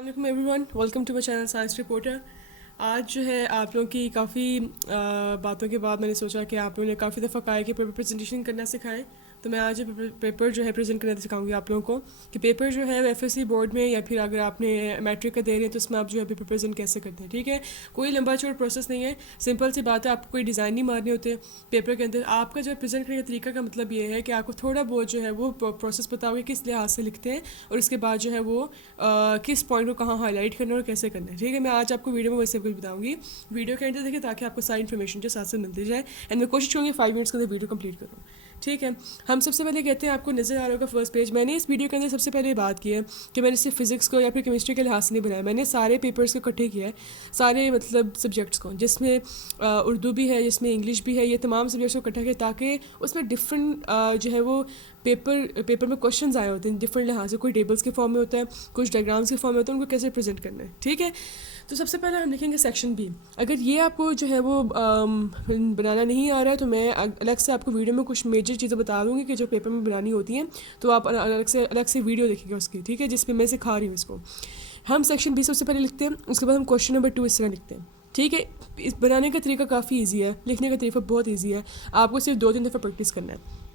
अस्सलाम everyone, welcome to my channel science reporter. आज जो है आप लोगों की काफ़ी बातों के बाद मैंने सोचा कि आप लोगों ने काफ़ी दफ़ा कहा है कि पेपर प्रेजेंटेशन करना सिखाएं, तो मैं आज पेपर जो है प्रेजेंट करना सिखाऊंगी आप लोगों को कि पेपर जो है एफएससी बोर्ड में या फिर अगर आपने मैट्रिक का दे रहे हैं तो उसमें आप जो है पेपर प्रेजेंट कैसे करते हैं। ठीक है, कोई लंबा चौड़ा प्रोसेस नहीं है, सिंपल सी बात है। आपको कोई डिज़ाइन नहीं मारने होते पेपर के अंदर। आपका जो प्रेजेंट करने का तरीका का मतलब ये है कि आपको थोड़ा बहुत जो है वो प्रोसेस बताओगे किस लिहाज से लिखते हैं और इसके बाद जो है वो किस पॉइंट को कहाँ हाईलाइट करना है और कैसे करना है। ठीक है, मैं आज आपको वीडियो में वैसे कुछ बताऊंगी। वीडियो के एंड देखिए ताकि आपको सारी इन्फॉर्मेशन जो साथ साथ मिलती जाए एंड मैं कोशिश करूँगी 5 मिनट्स के अंदर वीडियो कंप्लीट करूँ। ठीक है, हम सबसे पहले कहते हैं आपको नज़र आ रहा होगा फर्स्ट पेज। मैंने इस वीडियो के अंदर सबसे पहले बात की है कि मैंने सिर्फ फिजिक्स को या फिर केमिस्ट्री के लिहाज से नहीं बनाया, मैंने सारे पेपर्स को इकट्ठे किया है, सारे मतलब सब्जेक्ट्स को, जिसमें उर्दू भी है, जिसमें इंग्लिश भी है, ये तमाम सब्जेक्ट्स को इकट्ठा किया ताकि उसमें डिफरेंट जो है वो पेपर में क्वेश्चंस आए होते हैं डिफरेंट लिहाज से। कोई टेबल्स के फॉर्म में होता है, कुछ डायग्राम्स के फॉर्म में होता है, उनको कैसे प्रेजेंट करना है। ठीक है, तो सबसे पहले हम लिखेंगे सेक्शन बी। अगर ये आपको जो है वो बनाना नहीं आ रहा है तो मैं अलग से आपको वीडियो में कुछ मेजर चीज़ें बता दूंगी कि जो पेपर में बनानी होती हैं, तो आप अलग से वीडियो देखिएगा उसकी। ठीक है, जिसमें मैं सिखा रही हूँ इसको। हम सेक्शन बी सबसे पहले लिखते हैं, उसके बाद हम क्वेश्चन नंबर 2 इस तरह लिखते हैं। ठीक है, इस बनाने का तरीका काफ़ी ईजी है, लिखने का तरीका बहुत ईजी है, आपको सिर्फ 2-3 दफ़ा प्रैक्टिस करना है।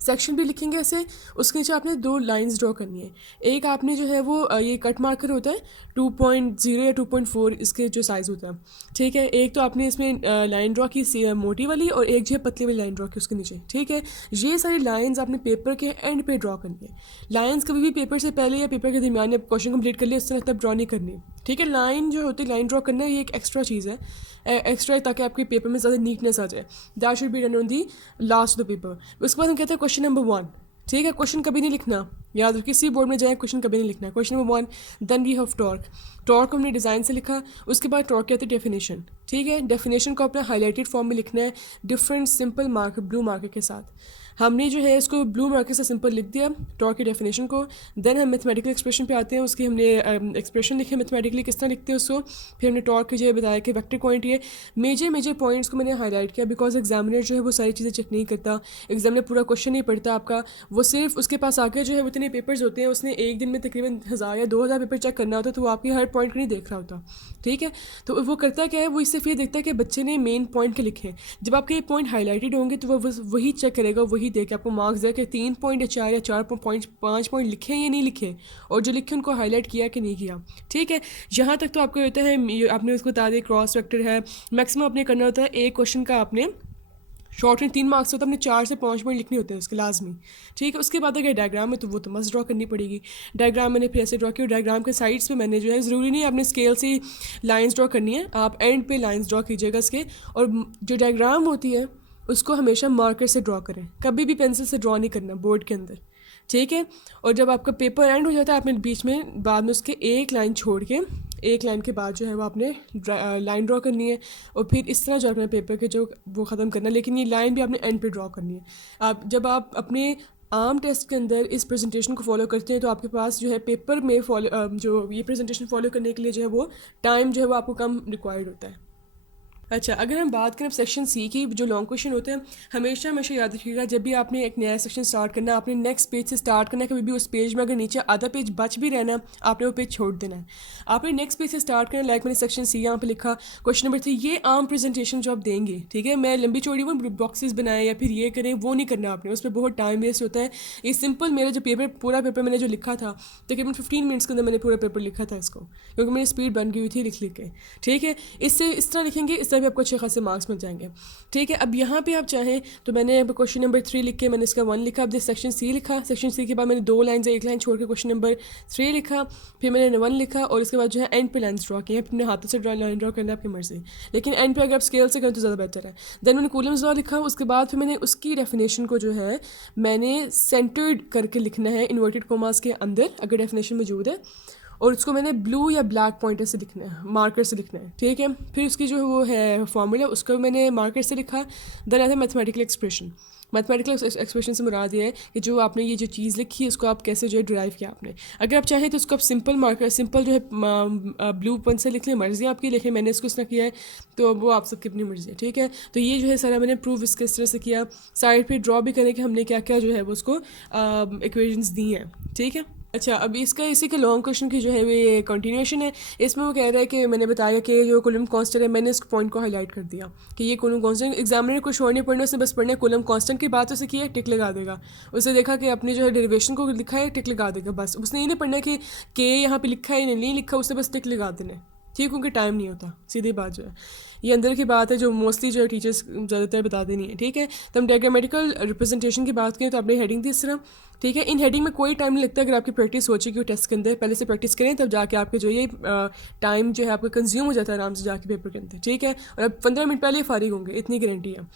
सेक्शन भी लिखेंगे ऐसे, उसके नीचे आपने 2 लाइंस ड्रॉ करनी है। एक आपने जो है वो ये कट मार्कर होता है 2.0 या 2.4 इसके जो साइज़ होता है। ठीक है, एक तो आपने इसमें लाइन ड्रॉ की मोटी वाली और एक जो है पतली वाली लाइन ड्रॉ की उसके नीचे। ठीक है, ये सारी लाइंस आपने पेपर के एंड पे ड्रॉ करनी है। लाइंस कभी भी पेपर से पहले या पेपर के दरमियान में क्वेश्चन कंप्लीट कर लिया उससे तब ड्रॉ नहीं करनी। ठीक है, लाइन जो होती है लाइन ड्रॉ करना ये एक एक्स्ट्रा चीज़ है, एक्स्ट्रा, ताकि आपके पेपर में ज़्यादा नीटनेस आ जाए। That should be done on the last of the paper. उसके बाद हम कहते हैं क्वेश्चन नंबर 1। ठीक है, क्वेश्चन कभी नहीं लिखना, याद रखिए, किसी बोर्ड में जाए क्वेश्चन कभी नहीं लिखना है। Question number 1, then we have torque. Torque को हमने डिज़ाइन से लिखा, उसके बाद टॉर्क कहते हैं डेफिनेशन। ठीक है, डेफिनेशन को अपने हाईलाइटेड फॉर्म में लिखना है different simple marker blue marker के साथ। हमने जो है इसको ब्लू मार्कर से सिंपल लिख दिया टॉर्क की डेफिनेशन को। देन हम मैथमेटिकल एक्सप्रेशन पे आते हैं, उसकी हमने एक्सप्रेशन लिखे मैथमेटिकली किस तरह लिखते हैं उसको। फिर हमने टॉर्क की जो बताया कि वेक्टर पॉइंट ये मेजर पॉइंट्स को मैंने हाईलाइट किया, बिकॉज एग्जामिनर जो है वो सारी चीज़ें चेक नहीं करता, एग्जामिनर पूरा क्वेश्चन नहीं पढ़ता आपका, वो सिर्फ उसके पास आके जो है वो इतने पेपर्स होते हैं, उसने एक दिन में तकरीबन 1000 या 2000 पेपर चेक करना होता है, तो वो आपकी हर पॉइंट को नहीं देख रहा होता। ठीक है, तो वो करता क्या है, वो इससे फिर देखता है कि बच्चे ने मेन पॉइंट के लिखे। जब आपके ये पॉइंट हाईलाइटेड होंगे तो वो वही चेक करेगा, वही देख के आपको मार्क्स दे कि 3 पॉइंट या 4 या 4 पॉइंट 5 पॉइंट लिखे या नहीं लिखे, और जो लिखे उनको हाईलाइट किया कि नहीं किया। ठीक है, यहाँ तक तो आपको होता है, आपने उसको बता दिया क्रॉस वेक्टर है, मैक्सिमम आपने करना होता है एक क्वेश्चन का आपने शॉर्ट में 3 मार्क्स होता है, अपने 4 से 5 पॉइंट लिखने होते हैं उसके लाजमी। ठीक है, उसके बाद अगर डायग्राम है तो वो तो मस्त ड्रॉ करनी पड़ेगी। डायग्राम मैंने फिर ऐसे ड्रॉ किया, डायग्राम के साइड्स पे मैंने जो है ज़रूरी नहीं आपने स्केल से लाइंस ड्रॉ करनी है, आप एंड पे लाइंस ड्रॉ कीजिएगा इसके। और जो डायग्राम होती है उसको हमेशा मार्कर से ड्रॉ करें, कभी भी पेंसिल से ड्रॉ नहीं करना बोर्ड के अंदर। ठीक है, और जब आपका पेपर एंड हो जाता है आपने बीच में बाद में उसके एक लाइन छोड़ के, एक लाइन के बाद जो है वो आपने लाइन ड्रॉ करनी है, और फिर इस तरह जो अपने पेपर के जो वो ख़त्म करना है। लेकिन ये लाइन भी आपने एंड पे ड्रॉ करनी है। जब आप अपने आम टेस्ट के अंदर इस प्रेजेंटेशन को फॉलो करते हैं तो आपके पास जो है पेपर में फॉलो जो ये प्रेजेंटेशन फॉलो करने के लिए जो है वो टाइम जो है वो आपको कम रिक्वायर्ड होता है। अच्छा, अगर हम बात करें सेक्शन सी की, जो लॉन्ग क्वेश्चन होते हैं, हमेशा हमेशा याद रखिएगा जब भी आपने एक नया सेक्शन स्टार्ट करना है, आपने नेक्स्ट पेज से स्टार्ट करना है। कभी भी उस पेज में अगर नीचे आधा पेज बच भी रहना, आपने वो पेज छोड़ देना है, आपने नेक्स्ट पेज से स्टार्ट करना। लाइक मैंने सेक्शन सी यहाँ पे लिखा, क्वेश्चन नंबर 3, ये आम प्रेजेंटेशन जो आप देंगे। ठीक है, मैं लंबी चौड़ी वो बॉक्सेस बनाए या फिर ये करें वो नहीं करना आपने, उस पर बहुत टाइम वेस्ट होता है। ये सिंपल मेरा जो पेपर पूरा पेपर मैंने जो लिखा था तकरीबन 15 मिनट्स के अंदर मैंने पूरा पेपर लिखा था इसको, क्योंकि मेरी स्पीड बन गई हुई थी लिख लिख के। ठीक है, इससे इस तरह लिखेंगे, इस तरह भी आपको अच्छे खासे मार्क्स मिल जाएंगे। ठीक है, अब यहाँ पे आप चाहें तो मैंने क्वेश्चन नंबर 3 लिख के मैंने इसका 1 लिखा। अब सेक्शन सी लिखा, सेक्शन सी के बाद मैंने 2 लाइन से एक लाइन छोड़ के क्वेश्चन नंबर 3 लिखा, फिर मैंने 1 लिखा, और इसके बाद जो है एंड पे लाइन ड्रॉ की। अपने हाथों से लाइन ड्रॉ करना आपकी मर्जी, लेकिन एंड पे अगर आप स्केल से करें तो ज़्यादा बेटर है। देन मैंने कूलम्स लॉ लिखा, उसके बाद फिर मैंने उसकी डेफिनेशन को जो है मैंने सेंटर्ड करके लिखना है इन्वर्टेड कोमास के अंदर, अगर डेफिनेशन मौजूद है, और उसको मैंने ब्लू या ब्लैक पॉइंटर से लिखना है, मार्कर से लिखना है। ठीक है, फिर उसकी जो वो है फॉर्मूला उसको मैंने मार्कर से लिखा। देन आता है मैथमेटिकल एक्सप्रेशन। मैथमेटिकल एक्सप्रेशन से मुराद ये है कि जो आपने ये जो चीज़ लिखी है उसको आप कैसे जो है ड्राइव किया आपने। अगर आप चाहें तो उसको आप सिंपल मार्कर सिंपल जो है ब्लू पेन से लिख लें, मर्ज़ी आपकी, लेकिन मैंने इसको इस तरह किया है तो वो आप सबकी अपनी मर्ज़ी है। ठीक है, तो ये जो है सारा मैंने प्रूव इसके इस तरह से किया। साइड पे ड्रॉ भी करें कि हमने क्या क्या जो है वो उसको इक्वेशंस दी हैं। ठीक है, अच्छा, अभी इसका इसी के लॉन्ग क्वेश्चन की जो है वो ये कंटिन्यूएशन है। इसमें वो कह रहा है कि मैंने बताया कि जो कूलम कांस्टेंट है, मैंने इस पॉइंट को हाईलाइट कर दिया कि ये कूलम कांस्टेंट, एग्जामिनर को छोड़ नहीं पड़ना, उसने बस पढ़ना है कूलम कांस्टेंट की बात उसे की है, टिक लगा देगा। उसे देखा कि अपनी जो है डेरिवेशन को लिखा है, टिक लगा देगा बस। उसने ये नहीं पढ़ना कि के यहाँ पे लिखा है या नहीं लिखा, उसे बस टिक लगा देना है। ठीक, क्योंकि टाइम नहीं होता, सीधी बात जो है ये अंदर की बात है जो मोस्टली जो टीचर्स ज़्यादातर बताते नहीं है। ठीक है, तो हम डायग्रामेटिकल रिप्रेजेंटेशन की बात करें तो आपने हेडिंग दी इस तरह। ठीक है, इन हेडिंग में कोई टाइम नहीं लगता अगर आपकी प्रैक्टिस हो चुकी हो टेस्ट के अंदर, पहले से प्रैक्टिस करें तब जाके आपके जो ये टाइम जो है आपका कंज्यूम हो जाता है आराम से जाके पेपर के अंदर। ठीक है, और अब 15 मिनट पहले फारिग होंगे, इतनी गारंटी है।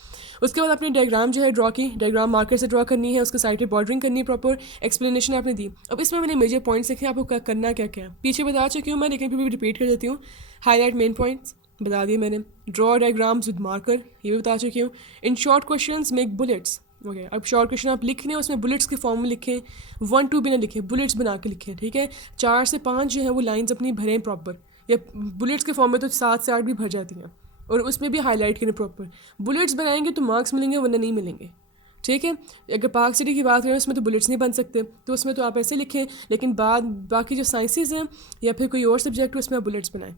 उसके बाद आपने डायग्राम जो है ड्रॉ की, डायग्राम मार्कर से ड्रॉ करनी है, उसके साइड पर बॉर्डरिंग करनी है, प्रॉपर एक्सप्लेनेशन आपने दी। अब इसमें मैंने मेजर पॉइंट्स लिखे, आपको करना क्या क्या है पीछे बता चुकी हूँ मैं, लेकिन फिर भी रिपीट कर देती हूँ। हाईलाइट मेन पॉइंट्स बता दिए मैंने, ड्रॉ डायग्राम्स विद मार्कर ये भी बता चुकी हूँ। In short questions make bullets. Okay, अब शॉर्ट क्वेश्चन आप लिख रहे हैं उसमें बुलेट्स के फॉर्म में लिखें, 1-2 भी ना लिखें, बुलेट्स बना के लिखें। ठीक है, 4 से 5 जो है वो लाइंस अपनी भरें प्रॉपर, या बुलेट्स के फॉर्म में तो 7 से 8 भी भर जाती हैं, और उसमें भी हाईलाइट करें प्रॉपर। बुलेट्स बनाएंगे तो मार्क्स मिलेंगे, वरना नहीं मिलेंगे। ठीक है, अगर पार्क सिटी की बात करें उसमें तो बुलेट्स नहीं बन सकते, तो उसमें तो आप ऐसे लिखें, लेकिन बाकी जो साइंसेज हैं या फिर कोई और सब्जेक्ट है उसमें आप बुलेट्स बनाएं।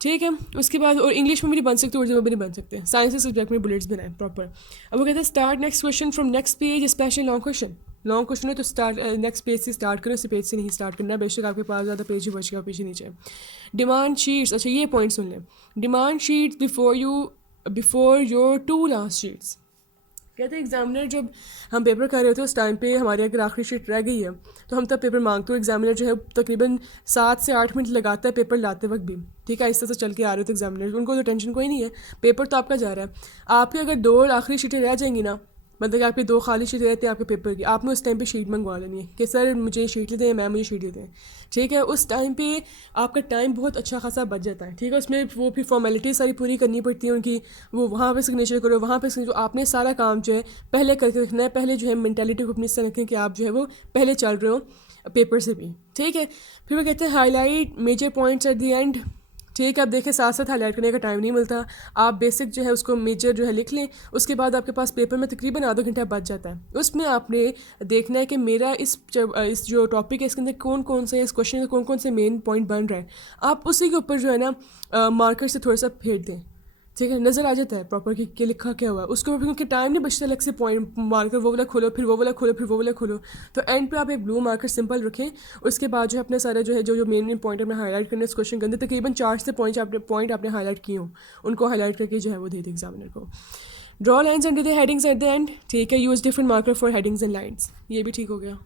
ठीक है, उसके बाद और इंग्लिश में भी नहीं बन सकते, उर्दू में भी नहीं बन सकते, साइंस के सब्जेक्ट में बुलेट्स बनाएं प्रॉपर। अब वो कहते हैं start next question from next page, specially long question. Long question है तो स्टार्ट नेक्स्ट पेज से स्टार्ट करें, उसी पेज से नहीं स्टार्ट करना है, बेशक आपके पास ज़्यादा पेज ही बच गया पीछे नीचे। डिमांड शीट्स, अच्छा ये पॉइंट सुन लें। Demand sheets before your 2 last sheets. कहते हैं एग्जामिनर जब हम पेपर कर रहे होते हैं उस टाइम पे हमारी अगर आखिरी शीट रह गई है तो हम तब पेपर मांगते हो। एग्जामिनर जो है तकरीबन 7 से 8 मिनट लगाता है पेपर लाते वक्त भी। ठीक है, इस तरह से चल के आ रहे हो तो एग्जामिनर उनको तो टेंशन कोई नहीं है, पेपर तो आपका जा रहा है। आपके अगर 2 आखिरी शीटें रह जाएंगी ना, मतलब कि आपकी 2 खाली शीटें रहती हैं आपके पेपर की, आपने उस टाइम पे शीट मंगवा लेनी है कि सर मुझे शीट लेते हैं, मैम मुझे शीट लेते हैं। ठीक है, उस टाइम पे आपका टाइम बहुत अच्छा खासा बच जाता है। ठीक है, उसमें वो फिर फॉर्मेलिटी सारी पूरी करनी पड़ती है उनकी, वो वहाँ पे सिग्नेचर करो, वहाँ पे सिग्नेचर, आपने सारा काम जो है पहले करके रखना है। पहले जो है मेंटालिटी को अपनी इस तरह रखें कि आप जो है वो पहले चल रहे हो पेपर से भी। ठीक है, फिर वो कहते हैं highlight major points at the end. ठीक है, आप देखें साथ साथ हाईलाइट करने का टाइम नहीं मिलता, आप बेसिक जो है उसको मेजर जो है लिख लें, उसके बाद आपके पास पेपर में तकरीबन आधा घंटा बच जाता है। उसमें आपने देखना है कि मेरा इस जो टॉपिक है इसके अंदर कौन कौन से, इस क्वेश्चन के कौन कौन से मेन पॉइंट बन रहा है, आप उसी के ऊपर जो है ना मार्कर से थोड़ा सा फेर दें। ठीक है, नज़र आ जाता है प्रॉपर कि लिखा क्या हुआ है उसके ऊपर, क्योंकि टाइम नहीं बचता अलग से पॉइंट मार्कर वो वाला खोलो, फिर वो वाला खोलो, फिर वो वाला खोलो। तो एंड पे आप एक ब्लू मार्कर सिंपल रखें, उसके बाद जो है अपने सारे जो है जो मेन मेन पॉइंट अपने हाईलाइट करने इस क्वेश्चन के अंदर, तकरीबन 4 से पॉइंट आपने हाईलाइट किए हों, उनको हाईलाइट करके जो है वो दे दें एग्जामिनर को। Draw lines under the headings eight the end. ठीक है, use different marker for headings and lines, ये भी ठीक हो गया।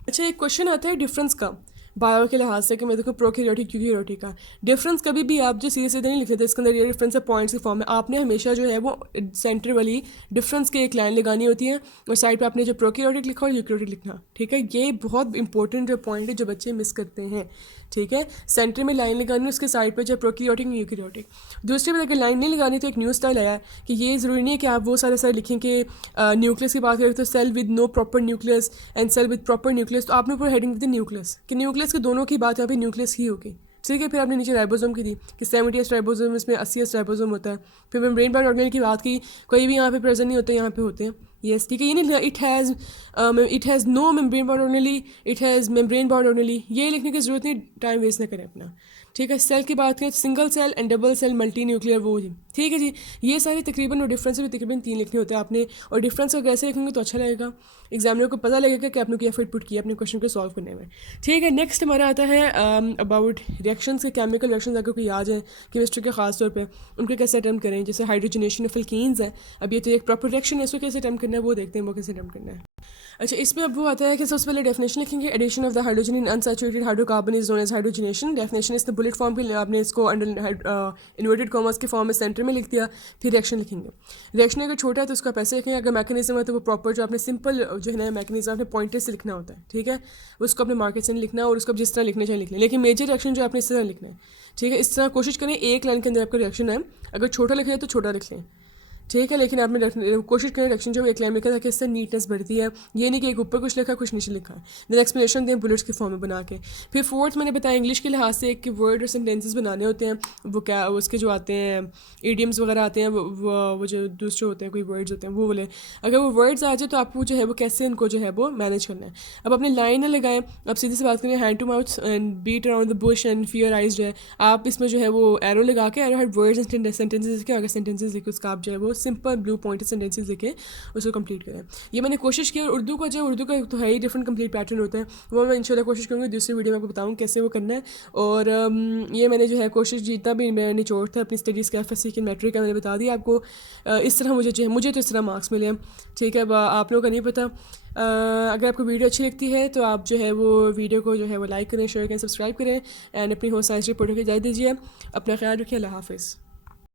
अच्छा, एक क्वेश्चन आता है डिफरेंस का बायो के लिहाज से कि मैं देखो प्रोकैरियोटिक यूकैरियोटिक का डिफरेंस कभी भी आप जो सीधे सीधे नहीं लिखते थे, इसके अंदर ये डिफरेंस है पॉइंट्स के फॉर्म में। आपने हमेशा जो है वो सेंटर वाली डिफरेंस की एक लाइन लगानी होती है, और साइड पे आपने जो प्रोकैरियोटिक लिखा और यूकैरियोटिक लिखना। ठीक है, ये बहुत इंपॉर्टेंट जो पॉइंट है जो बच्चे मिस करते हैं। ठीक है, सेंटर में लाइन लगानी, उसके साइड पर जो प्रोकैरियोटिक यूकैरियोटिक। दूसरी बात, अगर लाइन नहीं लगानी तो एक न्यू स्टाइल आया कि ये ज़रूरी नहीं है कि आप वो सारे लिखें कि न्यूक्लियस की बात करें तो cell with no proper nucleus and cell with proper nucleus, तो आपने ऊपर हेडिंग दी न्यूक्लियस कि न्यूक्लियस के दोनों की बात यहाँ पे न्यूक्लियस ही होगी। ठीक है, फिर आपने नीचे राइबोसोम की दी कि 70 राइबोसोम, इसमें 80 राइबोसोम होता है। फिर मेम्ब्रेन बाउंड ऑर्गेनेल की बात की, कोई भी यहाँ पे प्रेजेंट नहीं होते, यहाँ पे होते हैं। यस, ठीक है, ये नहीं it has no membrane bound organelle, it has membrane bound organelle, ये लिखने की जरूरत नहीं, टाइम वेस्ट ना करें अपना। ठीक है, सेल की बात करें single cell and double cell multi nuclear वो जी। ठीक है जी, ये सारी तकरीबन और डिफरेंस भी तकरीबन 3 लिखने होते हैं आपने, और डिफरेंस अगर ऐसे लिखेंगे तो अच्छा लगेगा, एग्जामिनर को पता लगेगा कि आपने क्या एफर्ट पुट किया अपने क्वेश्चन को सॉल्व करने में। ठीक है, नेक्स्ट हमारा आता है अबाउट रिएक्शंस के, केमिकल रिएक्शंस अगर कोई आ जाए केमिस्ट्री के खास तौर पे, उनको कैसे अटेम्प्ट करें। जैसे हाइड्रोजनेशन ऑफ एल्कीन्स है, अब ये तो एक प्रॉपर रिएक्शन है, इसको कैसे अटेम्प्ट करना है वो देखते हैं, वो कैसे अटेम्प्ट करना है। अच्छा, इसमें अब वो आता है कि सबसे पहले डेफिनेशन लिखेंगे, addition of the hydrogen in unsaturated hydrocarbon is known as hydrogenation. Definition इस बुलेट फॉर्म पे आपने इसको अंडर इन्वर्टेड कॉमर्स के फॉर्म में सेंटर में लिख दिया। फिर रिएक्शन लिखेंगे, रिएक्शन अगर छोटा है तो उसको आप ऐसे लिखेंगे, अगर मैकेनिज्म है तो वो प्रॉपर जो आपने सिंपल जो है ना मैकेनिज्म आपने पॉइंटर से लिखना होता है। ठीक है, उसको अपने मार्केट से नहीं लिखना, और उसको जिस तरह लिखने चाहिए लिख लें, लेकिन मेजर रिएक्शन जो आपने इस तरह लिखना है। ठीक है, इस तरह कोशिश करें एक लाइन के अंदर आपका रिएक्शन है, अगर छोटा लिख है तो छोटा लिख लें। ठीक है, लेकिन आपने कोशिश करें डायरेक्शन जो एक लाइन में लिखा ताकि इससे नीटनेस बढ़ती है। ये नहीं कि एक ऊपर कुछ लिखा कुछ नीचे लिखा है। देन एक्सप्लेनेशन दें बुलेट्स के फॉर्म में बना के। फिर फोर्थ मैंने बताया इंग्लिश के लिहाज से कि वर्ड और सेंटेंसेस बनाने होते हैं, वो क्या उसके जो आते हैं ईडियम्स वगैरह आते हैं, वो जो दूसरे होते हैं कोई वर्ड्स होते हैं वो बोले। अगर वो वर्ड्स आ जाए तो आपको जो है वो कैसे उनको जो है वो मैनेज करना है। अब अपने लाइन ना लगाएं, अब सीधी सी बात करें, hand to mouth and beat around the bush and fear eyes जो है आप इसमें जो है वो एरो लगा के arrow head words and sentences लिखे, अगर सेंटेंसेस लिखे उसका आप जो है वो सिंपल ब्लू पॉइंटेड सेंटेंसेस लिखे उसको कंप्लीट करें। ये मैंने कोशिश की। और उर्दू का जो उर्दू का तो है ही डिफरेंट कंप्लीट पैटर्न होता है, वो मैं इंशाल्लाह कोशिश करूँगी दूसरी वीडियो में आपको बताऊँ कैसे वो करना है। और ये मैंने जो है कोशिश जितना भी मैं निचोड़ था अपनी स्टडीज़ का एफ एस सी की मैट्रिक का मैंने बता दिया आपको। इस तरह मुझे जो है मुझे तो इस तरह मार्क्स मिले हैं। ठीक है, आप लोगों का नहीं पता। अगर आपको वीडियो अच्छी लगती है तो आप जो है वो वीडियो को जो है वो लाइक करें, शेयर करें, सब्सक्राइब करें एंड अपनी होस्ट साइंस रिपोर्टर को इजाज़त दीजिए। अपना ख्याल रखिए। अल्लाह हाफिज़।